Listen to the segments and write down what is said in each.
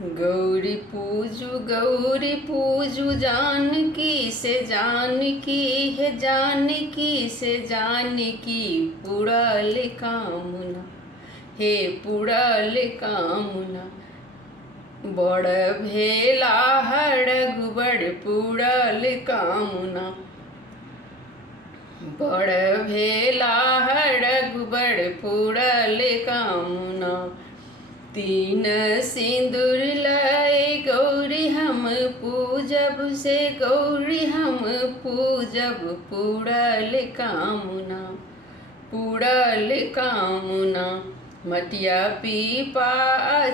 गौरी पूजू जानकी से जानकी है जानकी से जानकी पुरल कामना हे पुरल कामना बड़ भेला रघुबर पुरल कामना बड़ भेला रघुबर पुरल कामना तीन सिंदूर लाए गौरी हम पूजब से गौरी हम पूजब पुरल कामना मटिया पीपा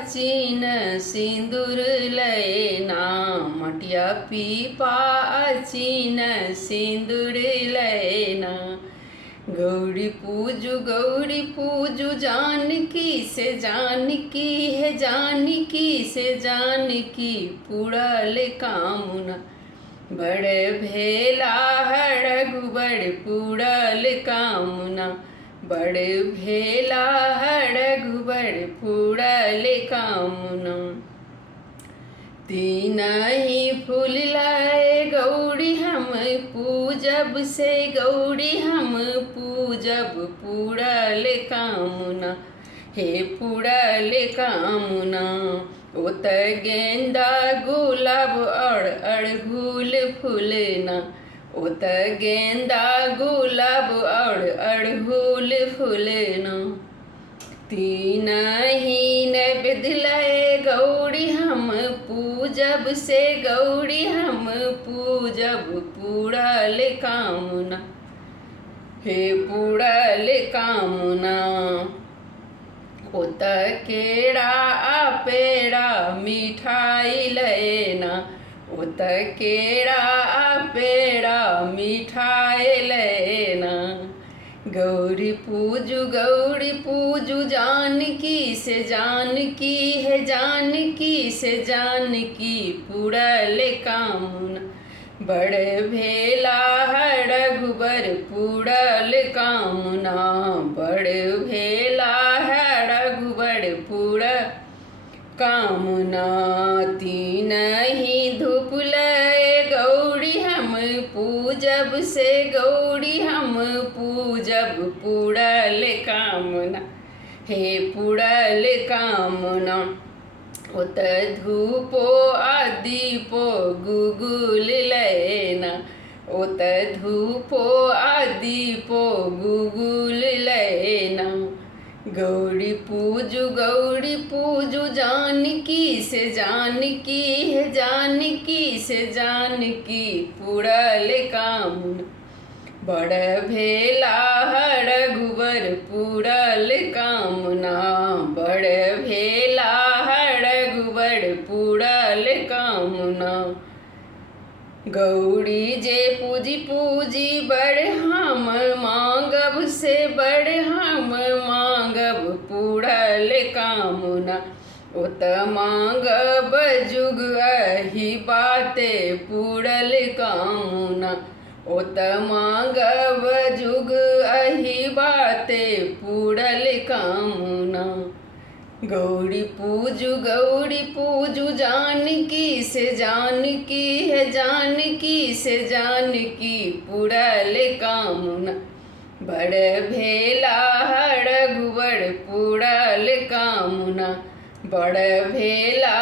चीन सिंदूर लयना मटिया पीपा चीन सिंदूर लयना गौरी पूजू जानकी से जानकी है जानकी से जानकी पुरल कामना बड़ भेला रघुबर पुरल कामना बड़ भेला रघुबर पुरल कामना तीन ही फूल लाए गौरी हम पूजब से गौरी हम पूजब पुरल कामना हे पुरल कामना ओत गेंदा गुलाब और अड़हुल फूलना ओत गेंदा गुलाब और अड़हुल फूलना तीन ही नैवेद्य लाए गौरी हम पूजब से गौरी हम पूजब पुरल कामना हे पुरल कामना ओत केरा पेड़ा मिठाई लयना ओत केरा पेड़ा मिठाई लयना गौरी पूजू जानकी से जानकी है जानकी से जानकी पुरल कामना बड़ भेला रघुबर पुरल कामना बड़ भेला रघुबर पुरल कामना तीन ही धूप लय गौरी हम पूजब से गौरी हम पूजब पुरल कामना हे पुरल कामना ओत धूपो दीपो गुगुल लयना ओत धूपो दीपो गुगुल लयना गौरी पूजू जानकी से जानकी है जानकी से जानकी पुरल कामना बड़ भेला रघुबर पुरल कामना बड़ भेला रघुबर पुरल कामना गौरी जे पूजी बड़ हम मांगब से बड़ हम मांगब पुरल कामना ओत मांगब जुग अही बाते पुरल कामना ओत मांगब जुग अही बाते पुरल कामना गौरी पूजू जानकी से जानकी है जानकी से जानकी पुरल कामना बड़ भेला रघुबर पुरल कामना बड़ भेला